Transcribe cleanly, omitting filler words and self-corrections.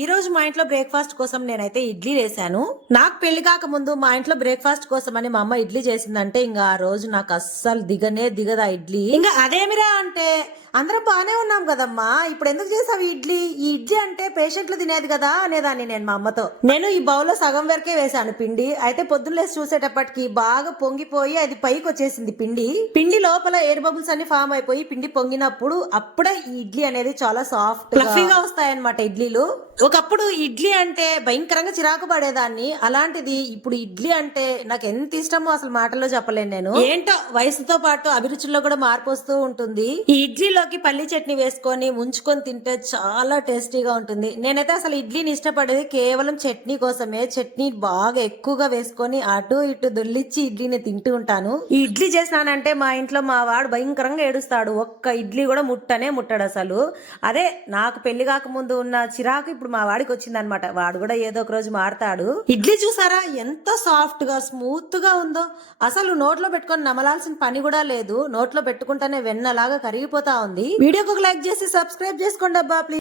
ఈ రోజు మా ఇంట్లో బ్రేక్ఫాస్ట్ కోసం నేనైతే ఇడ్లీ వేసాను. నాకు పెళ్లి కాక ముందు మా ఇంట్లో బ్రేక్ఫాస్ట్ కోసం అని మా అమ్మ ఇడ్లీ చేసిందంటే ఇంకా ఆ రోజు నాకు అస్సలు దిగదా ఇడ్లీ. ఇంకా అదేమిరా అంటే అందరం బానే ఉన్నాం కదమ్మా, ఇప్పుడు ఎందుకు చేసావు ఇడ్లీ? ఈ ఇడ్లీ అంటే పేషెంట్లు తినేది కదా అనేదాన్ని నేను మా అమ్మతో. నేను ఈ బౌల్లో సగం వరకే వేసాను పిండి. అయితే పొద్దున్న లేసి చూసేటప్పటికి బాగా పొంగిపోయి అది పైకి వచ్చేసింది పిండి లోపల ఎయిర్ బబుల్స్ అన్ని ఫామ్ అయిపోయి పిండి పొంగినప్పుడు అప్పుడే ఈ ఇడ్లీ అనేది చాలా సాఫ్ట్ ఫ్లఫీగా వస్తాయన్నమాట ఇడ్లీలు. ఒకప్పుడు ఇడ్లీ అంటే భయంకరంగా చిరాకు పడేదాన్ని, అలాంటిది ఇప్పుడు ఇడ్లీ అంటే నాకు ఎంత ఇష్టమో అసలు మాటల్లో చెప్పలేను నేను. ఏంటో వయసుతో పాటు అభిరుచుల్లో కూడా మార్పు వస్తూ ఉంటుంది. ఈ ఇడ్లీలోకి పల్లి చట్నీ వేసుకొని ముంచుకొని తింటే చాలా టేస్టీగా ఉంటుంది. నేనైతే అసలు ఇడ్లీని ఇష్టపడేది కేవలం చట్నీ కోసమే. చట్నీ బాగా ఎక్కువగా వేసుకొని అటు ఇటు దొల్లిచ్చి ఇడ్లీని తింటూ ఉంటాను. ఈ ఇడ్లీ చేసినానంటే మా ఇంట్లో మా వాడు భయంకరంగా ఏడుస్తాడు. ఒక్క ఇడ్లీ కూడా ముట్టాడు అసలు. అదే నాకు పెళ్లి కాక ముందు ఉన్న చిరాకు ఇప్పుడు మా వాడికి వచ్చింది అనమాట. వాడు కూడా ఏదో ఒక రోజు మారతాడు. ఇడ్లీ చూసారా ఎంత సాఫ్ట్ గా స్మూత్ గా ఉందో, అసలు నోట్లో పెట్టుకొని నమలాల్సిన పని కూడా లేదు. నోట్లో పెట్టుకుంటేనే వెన్నలాగా కరిగిపోతా ఉంది. వీడియోకి ఒక లైక్ చేసి సబ్స్క్రైబ్ చేసుకోండి అబ్బా ప్లీజ్.